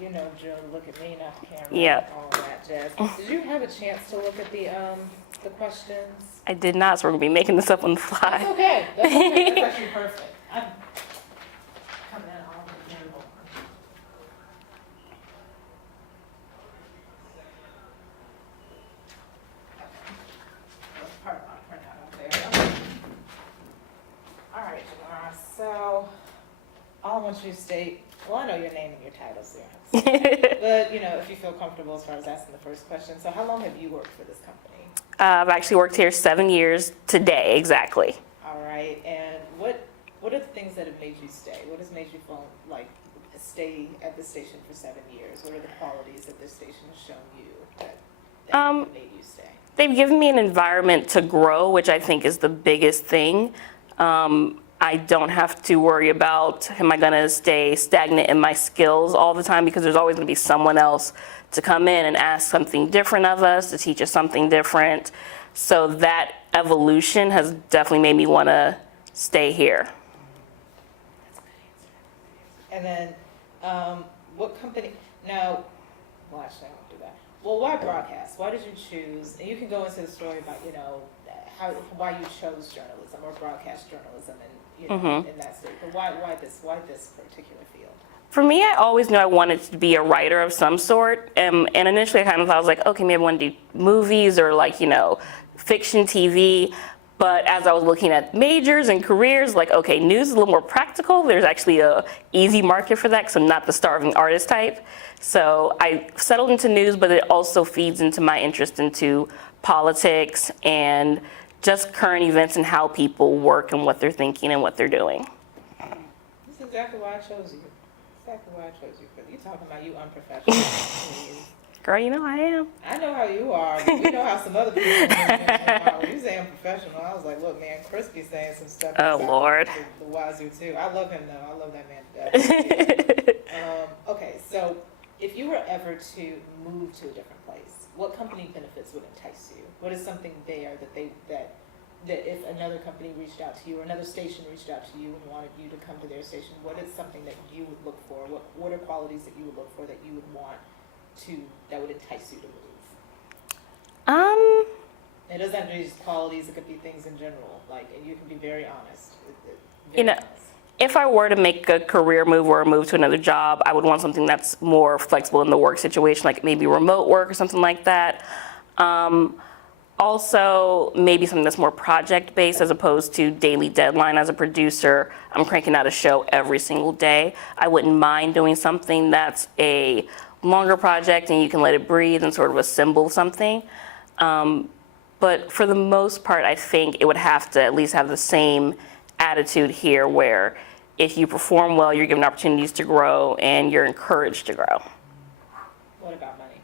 Jill, look at me, not the camera, Yeah. all that jazz. Did you have a chance to look at the questions? I did not, so we're gonna be making this up on the That's fly. okay. That's okay. That's actually perfect. I'm coming in all the terrible. That's part of my printout up there. All right, Jamara. So, all I want you to state. Well, I know your name and your title, so you don't have to say it. But if you feel comfortable as far as asking the first question. So, how long have you worked for this company? I've actually worked here 7 years today, exactly. All right, and what are the things that have made you stay? What has made you feel like stay at the station for 7 years? What are the qualities that this station has shown you that have made you stay? They've given me an environment to grow, which I think is the biggest thing. I don't have to worry about, am I gonna stay stagnant in my skills all the time, because there's always gonna be someone else to come in and ask something different of us, to teach us something different. So that evolution has definitely made me wanna stay here. And then, what company, now, well, actually, I won't do that. Well, why broadcast? Why did you choose, and you can go into the story about, why you chose journalism or broadcast journalism and, in that state. But why this particular field? For me, I always knew I wanted to be a writer of some sort. And initially I kind of thought, I was like, okay, maybe I want to do movies or fiction TV. But as I was looking at majors and careers, okay, news is a little more practical. There's actually a easy market for that because I'm not the starving artist type. So I settled into news, but it also feeds into my interest into politics and just current events and how people work and what they're thinking and what they're doing. This is exactly why I chose you. Exactly why I chose you. Because you're talking about you unprofessional. Girl, you know I am. I know how you are. But we know how some other people are. When you say unprofessional, I was like, look, man, Chris be saying some stuff. Oh, Lord. The wazoo, too. I love him, though. I love that man to death. Okay, so if you were ever to move to a different place, what company benefits would entice you? What is something there that if another company reached out to you or another station reached out to you and wanted you to come to their station, what is something that you would look for? What are qualities that you would look for that you would want that would entice you to move? It doesn't have to be just qualities, it could be things in general, and you can be very honest. Honest. If I were to make a career move or a move to another job, I would want something that's more flexible in the work situation, like maybe remote work or something like that. Also, maybe something that's more project-based as opposed to daily deadline. As a producer, I'm cranking out a show every single day. I wouldn't mind doing something that's a longer project and you can let it breathe and sort of assemble something. But for the most part, I think it would have to at least have the same attitude here where if you perform well, you're given opportunities to grow and you're encouraged to grow. What about money?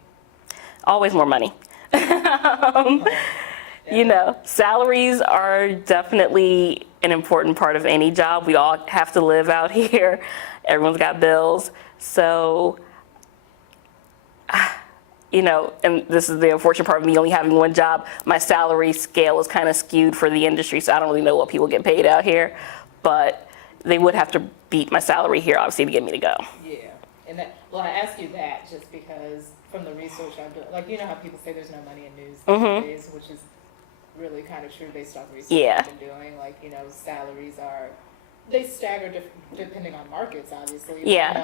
Always more money. Salaries are definitely an important part of any job. We all have to live out here. Everyone's got bills. So, and this is the unfortunate part of me only having one job. My salary scale is kind of skewed for the industry, so I don't really know what people get paid out here. But they would have to beat my salary here, obviously, to get me to go. Yeah. And I ask you that just because from the research I've done, how people say there's no money in news these days, which is really kind of true based on research I've been doing. Salaries they stagger depending on markets, obviously. Yeah.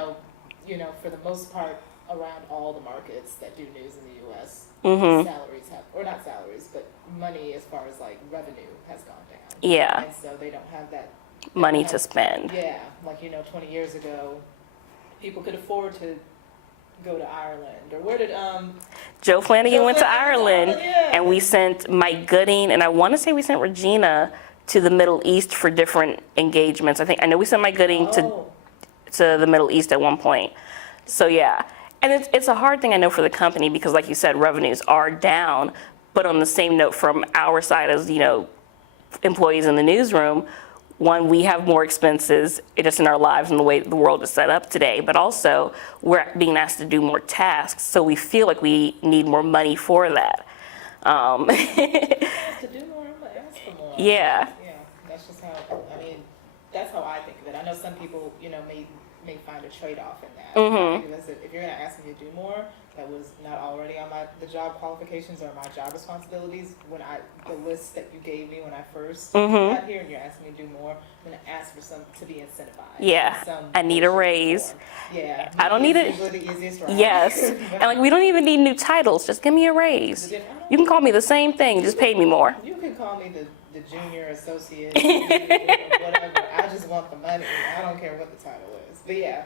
But, for the most part, around all the markets that do news in the U.S., salaries or not salaries, but money as far as revenue has gone down. Yeah. And so they don't have that money to spend. Yeah. 20 years ago, people could afford to go to Ireland, or where did Joe Flanagan went to Ireland, yeah. And we sent Mike Gooding, and I want to say we sent Regina to the Middle East for different engagements. I know we sent Mike Gooding to the Middle East at one point. So yeah, and it's a hard thing I know for the company because, like you said, revenues are down. But on the same note, from our side as employees in the newsroom, one, we have more expenses just in our lives and the way the world is set up today, but also we're being asked to do more tasks, so we feel like we need more money for that. To do more, ask for more. Yeah. Yeah, that's just how, that's how I think of it. I know some people, you know, may find a trade-off in that. Mhm. Because if you're gonna ask me to do more, that was not already on the job qualifications or my job responsibilities, the list that you gave me when I first Mhm. got here, and you're asking me to do more, I'm gonna ask for some to be incentivized. Yeah, I need a raise. Yeah. I don't need it. Usually the easiest route. Yes. And like, we don't even need new titles. Just give me a raise. You can call me the same thing, just pay me more. You can call me the junior associate, whatever. I just want the money. I don't care what the title is. But yeah,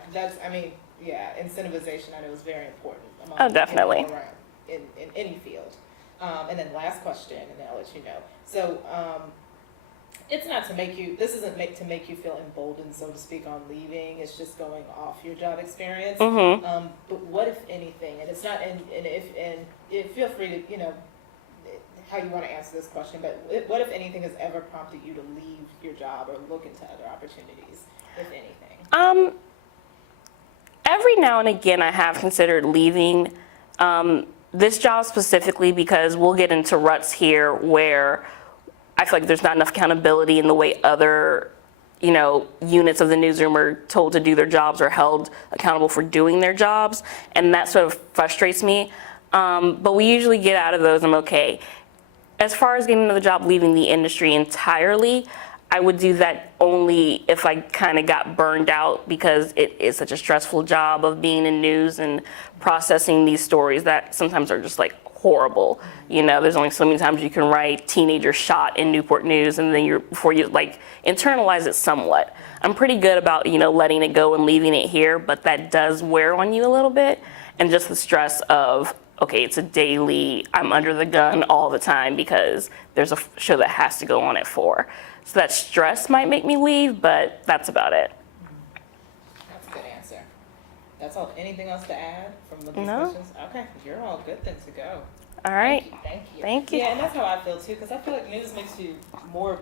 incentivization I know is very important. Oh, definitely. Around in any field. And then last question, and then I'll let you know. So, it's not to make you, this isn't to make you feel emboldened, so to speak, on leaving. It's just going off your job experience. Mhm. But what if anything, and it's not, and if feel free to, you know, how you want to answer this question, but what if anything has ever prompted you to leave your job or look into other opportunities, if anything? Every now and again, I have considered leaving this job specifically because we'll get into ruts here where I feel like there's not enough accountability in the way other, you know, units of the newsroom are told to do their jobs or held accountable for doing their jobs, and that sort of frustrates me. But we usually get out of those. I'm okay. As far as getting another job, leaving the industry entirely, I would do that only if I kind of got burned out, because it is such a stressful job of being in news and processing these stories that sometimes are just like horrible. You know, there's only so many times you can write teenager shot in Newport News, and then before you like internalize it somewhat. I'm pretty good about, you know, letting it go and leaving it here, but that does wear on you a little bit. And just the stress of, okay, it's a daily, I'm under the gun all the time because there's a show that has to go on at 4. So that stress might make me leave, but that's about it. That's a good answer. That's all. Anything else to add from these No. questions? Okay, you're all good then to go. All right. Thank you. Thank you. Yeah, and that's how I feel too, because I feel like news makes you more